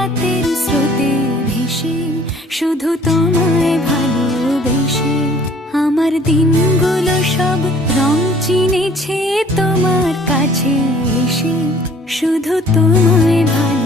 রাতের স্রোতে ভেসে, শুধু তোমায় ভালোবেসে। আমার দিনগুলো সব রং চিনেছে তোমার কাছে এসে, শুধু তোমায় ভালো